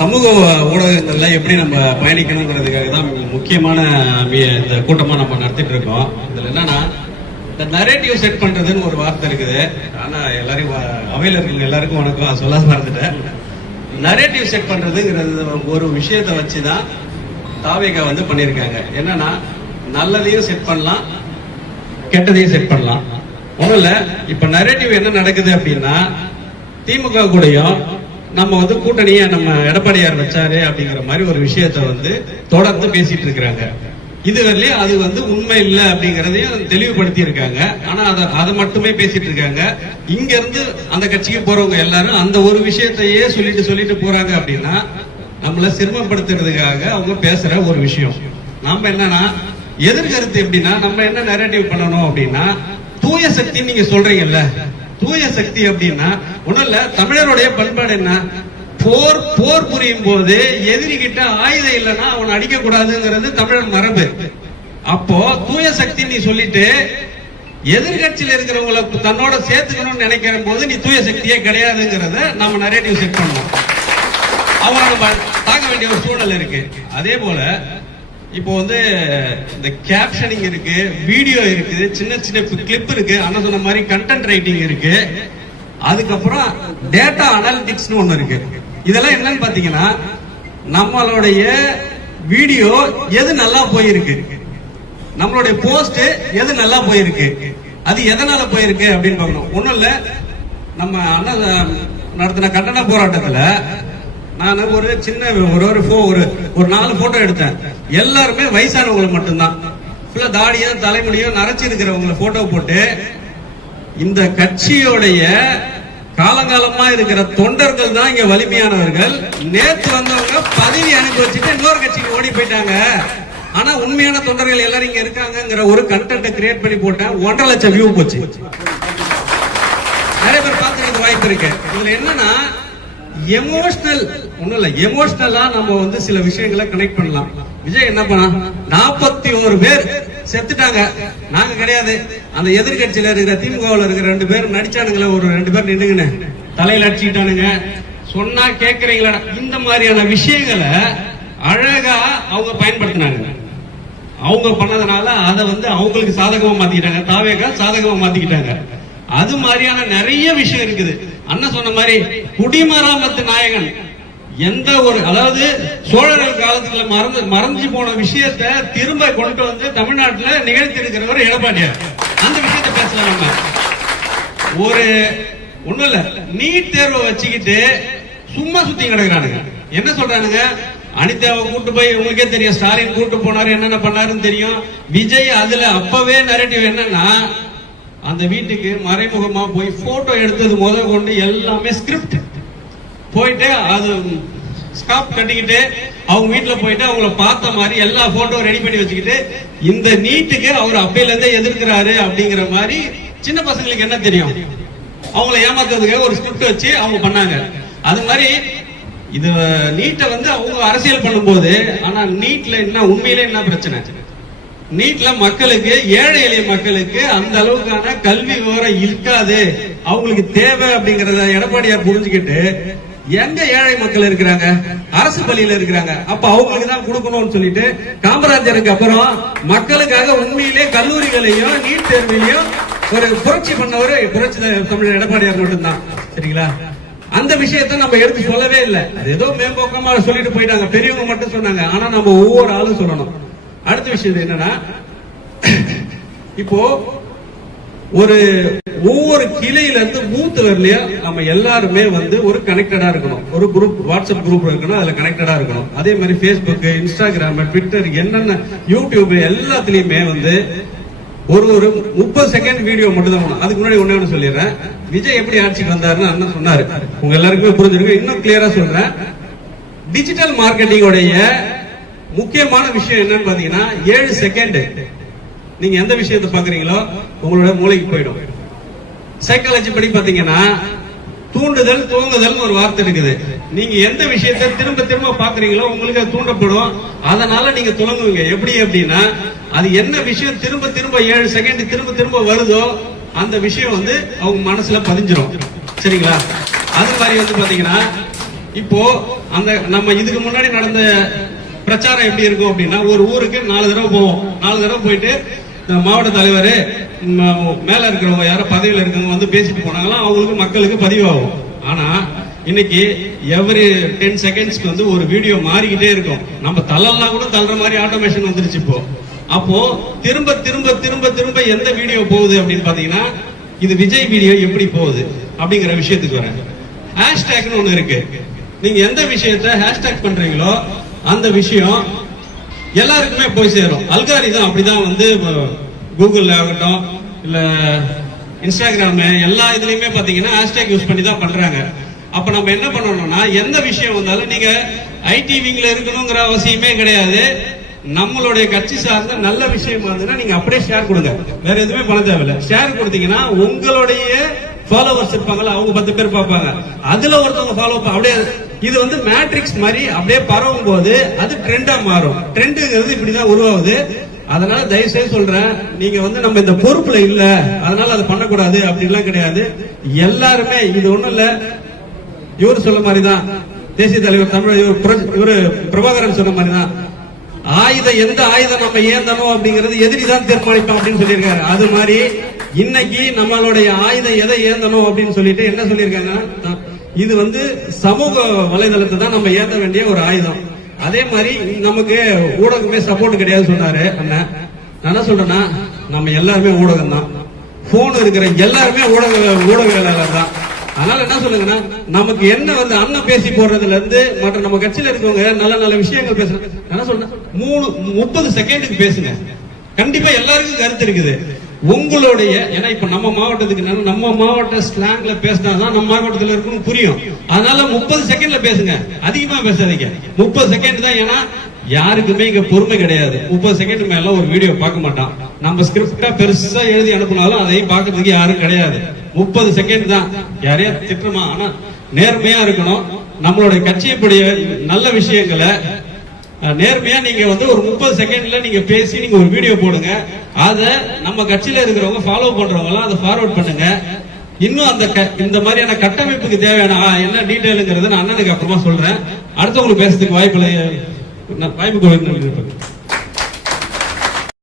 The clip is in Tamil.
சமூக ஊடகங்கள்ல எப்படி நம்ம பயணிக்கணுங்கிறதுக்காக தான் முக்கியமான இந்த கூட்டமா நம்ம நடத்திட்டு இருக்கோம். இதுல என்னன்னா இந்த நரேட்டிவ் செட் பண்றதுன்னு ஒரு வார்த்தை இருக்குது. ஆனா எல்லாரும் அவையில இருக்கவங்க எல்லாருக்கும் வணக்கம் சொல்ல மறந்துட்டேன். நரேட்டிவ் செட் பண்றதுங்கிறது ஒரு விஷயத்தை வச்சுதான் தாவேகா வந்து பண்ணிருக்காங்க. என்னன்னா நல்லதையும் செட் பண்ணலாம், கெட்டதையும் செட் பண்ணலாம். ஒண்ணும் இல்ல, இப்ப நரேட்டிவ் என்ன நடக்குது அப்படின்னா திமுக கூடயும் நம்ம வந்து கூட்டணியை நம்ம எடப்பாடியார் வச்சாரு அப்படிங்கிற மாதிரி ஒரு விஷயத்த வந்து தொடர்ந்து பேசிட்டு இருக்கிறாங்க. இதுவரையிலும் அது வந்து உண்மை இல்லை அப்படிங்கறதையும் தெளிவுபடுத்தி இருக்காங்க. ஆனா அதை மட்டுமே பேசிட்டு இருக்காங்க. இங்க இருந்து அந்த கட்சிக்கு போறவங்க எல்லாரும் அந்த ஒரு விஷயத்தையே சொல்லிட்டு போறாங்க. அப்படின்னா நம்மள சிரமப்படுத்துறதுக்காக அவங்க பேசுற ஒரு விஷயம். நம்ம என்னன்னா எதிர்கருத்து எப்படின்னா நம்ம என்ன நரேட்டிவ் பண்ணணும் அப்படின்னா தூய சக்தி நீங்க சொல்றீங்கல்ல, தூய சக்தி அப்படின்னா ஒண்ணும் இல்ல, தமிழருடைய பண்பாடு என்ன, போர் புரியும் போது எதிரி கிட்ட ஆயுதம் இல்லைன்னா அவனை அடிக்க கூடாதுங்கிறது தமிழர் மரபு. அப்போ தூய சக்தி நீ சொல்லிட்டு எதிர்கட்சியில் இருக்கிறவங்களை தன்னோட சேர்த்துக்கணும்னு நினைக்கிற போது நீ தூய சக்தியே கிடையாதுங்கிறத நம்ம நரேட்டிவ் செட் பண்ணணும். அவங்க தாக்க வேண்டிய ஒரு சூழல் இருக்கு. அதே போல இப்போ வந்து இந்த கேப்ஷனிங் இருக்கு, வீடியோ இருக்குது, சின்ன சின்ன கிளிப் இருக்கு, அண்ணா சொன்ன மாதிரி கண்டென்ட் ரைட்டிங் இருக்கு, அதுக்கப்புறம் டேட்டா அனாலிட்டிக்ஸ் ஒண்ணு இருக்கு. இதெல்லாம் என்னன்னு பாத்தீங்கன்னா நம்மளுடைய வீடியோ எது நல்லா போயிருக்கு, நம்மளுடைய போஸ்ட் எது நல்லா போயிருக்கு, அது எதனால போயிருக்கு அப்படின்னு பார்க்கணும். ஒண்ணும் இல்ல, நம்ம அண்ணா நடத்தின கண்டன போராட்டத்துல நான் ஒரு சின்ன ஒரு 4 போட்டோ எடுத்தேன். எல்லாருமே வயசானவங்களுக்கு மட்டும்தான், ஃபுல்லா தாடியும் தலைமுடியும் நரைச்சி இருக்கிறவங்களை போட்டோ போட்டு இந்த கட்சியோடைய காலங்காலமா இருக்கிற தொண்டர்கள் தான் இங்க வலிமையானவர்கள். நேத்து வந்தவங்க பதவி அனுபவிச்சுட்டு இன்னொரு கட்சிக்கு ஓடி போயிட்டாங்க. ஆனா உண்மையான தொண்டர்கள் எல்லாரும் இங்க இருக்காங்கிற ஒரு கண்டென்ட் கிரியேட் பண்ணி போட்டேன். 1.5 லட்சம் வியூ போச்சு. நிறைய பேர் பார்த்துக்க வாய்ப்பு இருக்கு. இதுல என்னன்னா எமோஷனல் ஒண்ணும் இல்ல, எமோஷனலா நம்ம வந்து சில விஷயங்களை கனெக்ட் பண்ணலாம். விஜய் என்ன பண்ணா 41 பேர் செத்துட்டாங்க, நாங்க கிடையாது, அந்த எதிர்கட்சியில இருக்கிற திமுகவில் இருக்கிற 2 பேர் நடிச்சானுங்களே, ஒரு 2 பேர் நின்னுங்கன்னு தலையில அடிச்சுக்கிட்டானுங்க, சொன்னா கேக்குறீங்களா, இந்த மாதிரியான விஷயங்களை அழகா அவங்க பயன்படுத்தினாங்க. அவங்க பண்ணதுனால அதை வந்து அவங்களுக்கு சாதகமா மாத்திக்கிட்டாங்க, தாவேகா சாதகமா மாத்திக்கிட்டாங்க. அது மாதிரியான நிறைய விஷயம் இருக்குது. அண்ணன் சொன்ன மாதிரி குடிமராமத்து நாயகன் எந்த ஒரு, அதாவது சோழர்கள் காலத்துல மறைஞ்சு போன விஷயத்தை திரும்ப கொண்டு வந்து தமிழ்நாட்டில் நிகழ்த்தி இருக்கிறவர் எடப்பாடியார். அந்த விஷயத்தை பேசலாம். நம்ம ஒரு ஒண்ணும் இல்ல, நீட் தேர்வை வச்சுக்கிட்டு சும்மா சுத்தி கிடக்குறானுங்க. என்ன சொல்றானுங்க, அனிதாவை கூட்டு போய் உங்களுக்கே தெரியும், ஸ்டாலின் கூட்டு போனாரு, என்னென்ன பண்ணாருன்னு தெரியும். விஜய் அதுல அப்பவே நரேட்டிவ் என்னன்னா அந்த வீட்டுக்கு மறைமுகமா போய் போட்டோ எடுத்தது முதல் கொண்டு எல்லாமே ஸ்கிரிப்ட் போயிட்டு அது ஸ்காப் கட்டிக்கிட்டு அவங்க வீட்டுல போயிட்டு அவங்கள பார்த்த மாதிரி எல்லா போட்டோ ரெடி பண்ணி வச்சுக்கிட்டு இந்த நீட்டுக்கு அவர் அப்பையில இருந்தே எதிர்க்கிறாரு அப்படிங்கிற மாதிரி சின்ன பசங்களுக்கு என்ன தெரியும், அவங்கள ஏமாத்துறதுக்காக ஒரு ஸ்கிரிப்ட் வச்சு அவங்க பண்ணாங்க. அது மாதிரி இது நீட்டை வந்து அவங்க அரசியல் பண்ணும்போது, ஆனா நீட்ல என்ன உண்மையிலே என்ன பிரச்சனை, நீட்ல மக்களுக்கு, ஏழை எளிய மக்களுக்கு அந்த அளவுக்கான கல்வி விவரம் இருக்காது, அவங்களுக்கு தேவை அப்படிங்கறத எடப்பாடியார் புரிஞ்சுக்கிட்டு எங்க ஏழை மக்கள் இருக்கிறாங்க, அரசு பள்ளியில இருக்கிறாங்க, அப்ப அவங்களுக்கு தான் கொடுக்கணும்னு சொல்லிட்டு காமராஜருக்கு அப்புறம் மக்களுக்காக உண்மையிலே கல்லூரிகளையும் நீட் தேர்வையும் ஒரு புரட்சி பண்ணவர் புரட்சி தமிழர் எடப்பாடியார் மட்டும்தான். சரிங்களா, அந்த விஷயத்தை நம்ம எடுத்து சொல்லவே இல்லை. அது ஏதோ மேம்போக்கமா சொல்லிட்டு போயிட்டாங்க, பெரியவங்க மட்டும் சொன்னாங்க. ஆனா நம்ம ஒவ்வொரு ஆளும் சொல்லணும். அடுத்த விஷயம் என்னன்னா, இப்போ ஒவ்வொரு கிளையில இருந்து மூத்து வரலையும் நம்ம எல்லாருமே வந்து ஒரு கனெக்டடா இருக்கணும். ஒரு குரூப், வாட்ஸ்அப் குரூப் இருக்கணும், அதுல கனெக்டடா இருக்கணும். அதே மாதிரி பேஸ்புக், இன்ஸ்டாகிராம், ட்விட்டர், என்னென்ன யூடியூப் எல்லாத்துலயுமே வந்து ஒரு 30 செகண்ட் வீடியோ மட்டும் தான். அதுக்கு முன்னாடி ஒண்ணு சொல்லிடுறேன், விஜய் எப்படி ஆட்சிக்கு வந்தாருன்னு அண்ணன் சொன்னாரு, உங்க எல்லாருக்குமே புரிஞ்சிருக்கு. இன்னும் கிளியரா சொல்றேன், டிஜிட்டல் மார்க்கெட்டிங் உடைய முக்கியமான விஷயம் என்னன்னு பாத்தீங்கன்னா 7 செகண்ட் நீங்க எந்த விஷயத்தை பாக்குறீங்களோ உங்களோட மூளைக்கு போயிடும். சைக்காலஜி படி பாத்தீங்கன்னா தூண்டுதல் தூங்குதல் ஒரு வார்த்தை இருக்குது. நீங்க எந்த விஷயத்தை திரும்ப திரும்ப பாக்குறீங்களோ உங்களுக்கு அது தூண்டப்படும், அதனால நீங்க துளங்குவீங்க. எப்படி அப்படின்னா அது என்ன விஷயம் திரும்ப திரும்ப 7 செகண்ட் திரும்ப திரும்ப வருதோ அந்த விஷயம் வந்து அவங்க மனசுல பதிஞ்சிரும். சரிங்களா, அது மாதிரி வந்து பாத்தீங்கன்னா இப்போ அந்த நம்ம இதுக்கு முன்னாடி நடந்த பிரச்சாரம் எப்படி இருக்கும் அப்படின்னா, ஒரு ஊருக்கு 4 தடவை போவோம். 4 தடவை போயிட்டு மாவட்ட தலைவர் மேல இருக்கிறவங்க யாரோ பதவியில இருக்கவங்க வந்து பேசிட்டு போனாங்களாம், அவங்களுக்கு மக்களுக்கு பதிவாகும். ஆனா இன்னைக்கு எவ்ரி 10 செகண்ட்ஸ்க்கு வந்து ஒரு வீடியோ மாறிக்கிட்டே இருக்கும். நம்ம தள்ளலாம் கூட தள்ளுற மாதிரி ஆட்டோமேஷன் வந்துருச்சு இப்போ. அப்போ திரும்ப திரும்ப திரும்ப திரும்ப எந்த வீடியோ போகுது அப்படின்னு பாத்தீங்கன்னா, இது விஜய் வீடியோ எப்படி போகுது அப்படிங்கிற விஷயத்துக்கு வரேன். ஹேஷ்டேக்னு ஒண்ணு இருக்கு. நீங்க எந்த விஷயத்த ஹேஷ்டேக் பண்றீங்களோ அந்த விஷயம் எல்லாருக்குமே போய் சேரும். அல்காரிதம் அப்படிதான் வந்து கூகுள் ஆகட்டும் இல்ல இன்ஸ்டாகிராம் எல்லா இதுலயுமே பாத்தீங்கன்னா ஹேஷ்டேக் யூஸ் பண்ணி தான் பண்றாங்க. அப்ப நம்ம என்ன பண்ணணும்னா, எந்த விஷயம் வந்தாலும் நீங்க ஐடி விங்ல இருக்கணுங்கிற அவசியமே கிடையாது. நம்மளுடைய கட்சி சார்ந்த நல்ல விஷயமா இருந்ததுன்னா நீங்க அப்படியே ஷேர் கொடுங்க, வேற எதுவுமே பண்ண தேவையில்லை. ஷேர் கொடுத்தீங்கன்னா உங்களுடைய ஃபாலோவர்ஸ் இருப்பாங்கல்ல, அவங்க 10 பேர் பார்ப்பாங்க, அதுல ஒருத்தவங்க ஃபாலோ அப்படியே இது வந்து மேட்ரிக்ஸ் மாதிரி அப்படியே பரவும் போது அது ட்ரெண்டா மாறும். ட்ரெண்டுங்கிறது இப்படிதான் உருவாகுது. அதனால தயவு செய்து சொல்றேன், நீங்க வந்து நம்ம இந்த பொறுப்புல இல்ல அதனால அதை பண்ணக்கூடாது அப்படின்லாம் கிடையாது. எல்லாருமே இது ஒண்ணும் இல்ல, இவர் சொல்ல மாதிரிதான் தேசிய தலைவர் தமிழ் இவரு பிரபாகரன் சொன்ன மாதிரிதான், ஆயுதம் எந்த ஆயுதம் நம்ம ஏந்தணும் அப்படிங்கறது எதிரிதான் தீர்மானிப்போம் அப்படின்னு சொல்லியிருக்காரு. அது மாதிரி இன்னைக்கு நம்மளுடைய ஆயுதம் எதை ஏந்தணும் அப்படின்னு சொல்லிட்டு என்ன சொல்லியிருக்காங்க, இது வந்து சமூக வலைதளத்தை தான் நம்ம ஏந்த வேண்டிய ஒரு ஆயுதம். அதே மாதிரி நமக்கு ஊடகமே சப்போர்ட் கிடையாது சொன்னாரு அண்ணன். நான் என்ன சொல்றேன்னா, நம்ம எல்லாருமே ஊடகம் தான், போன் இருக்கிற எல்லாருமே ஊடகவியலாளர் தான். அதனால என்ன சொல்லுங்கன்னா, நமக்கு என்ன வந்து அண்ணன் பேசி போடுறதுல இருந்து மற்ற நம்ம கட்சியில இருக்கவங்க நல்ல நல்ல விஷயங்கள் பேசுறாங்க. என்ன சொல்றேன், 30 செகண்டுக்கு பேசுங்க. கண்டிப்பா எல்லாருக்கும் கருத்து இருக்குது உங்களுடைய. ஏன்னா இப்ப நம்ம மாவட்டத்துக்கு நம்ம மாவட்ட ஸ்லாங்ல பேசினாதான் நம்ம மாவட்டத்தில் இருக்கணும் புரியும். அதனால 30 செகண்ட்ல பேசுங்க, அதிகமா பேசாதீங்க. 30 செகண்ட் தான். ஏன்னா யாருக்குமே இங்க பொறுமை கிடையாது. 30 செகண்ட் மேல ஒரு வீடியோ பார்க்க மாட்டான். நம்ம ஸ்கிரிப்டா பெருசா எழுதி அனுப்பினாலும் அதையும் பார்க்கறதுக்கு யாரும் கிடையாது. 30 செகண்ட் தான். யாரையா திட்டமா, ஆனா நேர்மையா இருக்கணும். நம்மளுடைய கட்சியுடைய நல்ல விஷயங்களை நேர்மையா நீங்க வந்து ஒரு 30 செகண்ட்ல நீங்க பேசி நீங்க ஒரு வீடியோ போடுங்க. அத நம்ம கட்சியில இருக்கிறவங்க ஃபாலோ பண்றவங்க எல்லாம் அதை ஃபார்வர்ட் பண்ணுங்க. இன்னும் அந்த இந்த மாதிரியான கட்டமைப்புக்கு தேவையான என்ன டீடைலுங்கிறத நான் அண்ணனுக்கு அப்புறமா சொல்றேன். அடுத்தவங்களுக்கு பேசுறதுக்கு வாய்ப்பு கொடுக்க